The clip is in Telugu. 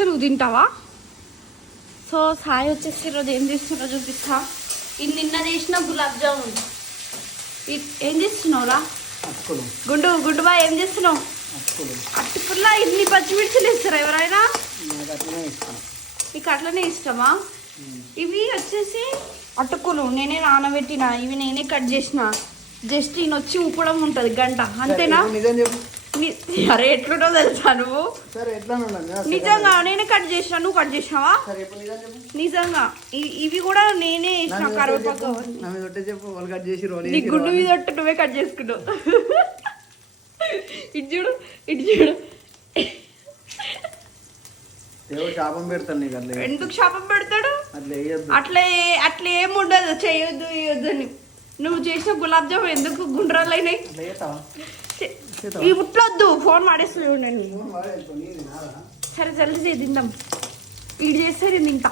చేస్తే నువ్వు తింటావా? సో సాయి వచ్చేసి ఈరోజు ఏం చేస్తున్నా చూపిస్తా. ఇది నిన్న చేసిన గులాబ్ జామున్. ఏం చేస్తున్నావురా గుండు బాయ్? ఏం చేస్తున్నావు? అట్టుకుల్లా ఇన్ని పచ్చిమిర్చిలు ఇస్తారా ఎవరైనా? నీకు అట్లనే ఇష్టమా? ఇవి వచ్చేసి అటుకులు నేనే నానబెట్టిన, ఇవి నేనే కట్ చేసిన. జస్ట్ ఈయన వచ్చి ఊపడం ఉంటుంది గంట, అంతేనా? అరే ఎట్లుంటో తెలుసా నువ్వు? నిజంగా నేనే కట్ చేసిన, నువ్వు కట్ చేసినావా? నిజంగా ఇవి కూడా నేనే వేసిన. కరివేపాకు నీ గుండు మీద ఒట్టు నువ్వే కట్ చేసుకున్నావు. ఇటు చూడు, ఇటు చూడు. ఎందుకు శాపం పెడతాడు? అట్లా అట్లా ఏమి ఉండదు, చేయొద్దు వేయొద్దు అని. నువ్వు చేసిన గులాబ్ జామున్ ఎందుకు గుండ్రాలు అయినాయి? ఇవి ముట్లొద్దు, ఫోన్ వాడేస్తుంది నేను. సరే జల్దీ చేద్దాం, వీడు చేస్తే నేను తింటా.